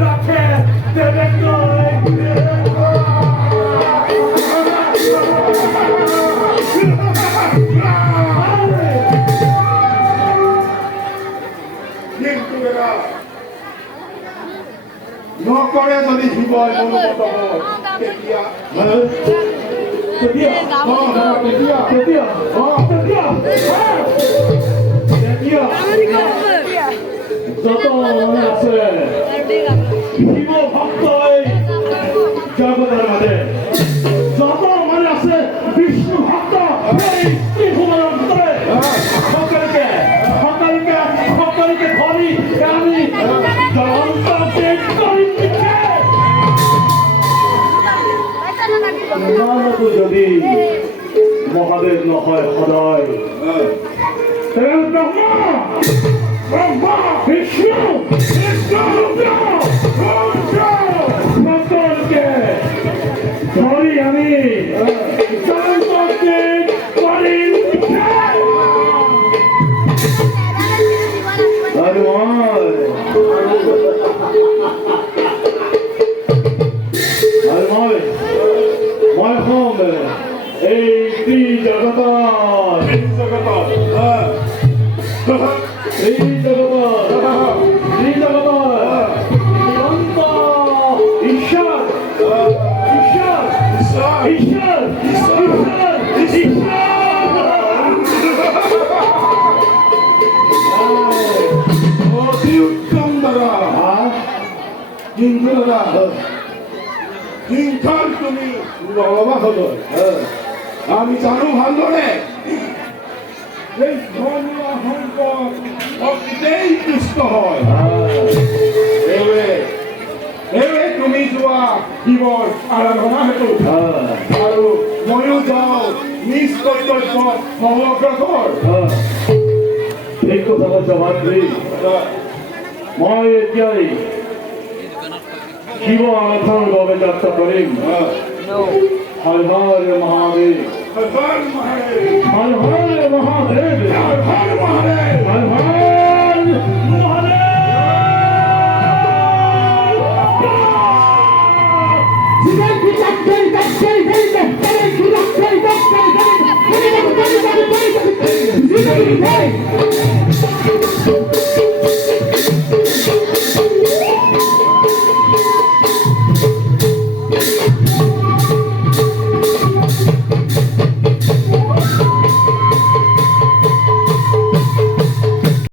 রাখে যদি জীৱই অনুমত হয় তেতিয়া যত মনে আছে শিব ভক্ত জগতের মাঝে যত মনে আছে বিষ্ণু ভক্ত সকলকে সকলকে সকলকে ধরি আমি যদি মহাদেব নহয় সদায় ব্রহ্মা ব্রহ্মা বিষ্ণু সকলকে ধরি আমি এই জগত ঈশ্বর ঈশ্বর ঈশ্বর অতি উত্তম দাদা কিন্তু দাদা হিংসার তুমি ভগবান হলো আমি জানো ভালদৰে এই ধন সম্পদ অতিতেই তুষ্ট হয় এৱে তুমি যোৱা শিৱৰ আৰাধনা হেতু আৰু ময়ো যাওঁ নিজ কৰ্তব্য অগ্ৰসৰ ঠিক কথা কৈছা ভাতৃ মই এতিয়াই শিৱ আৰাধনাৰ বাবে যাত্ৰা কৰিম হৰ হৰ মহাদেৱ হৰ হৰ মহাদেৱ হৰ হৰ মহাদেৱ হৰ হৰ মহাদেৱ হর হর মহাদেব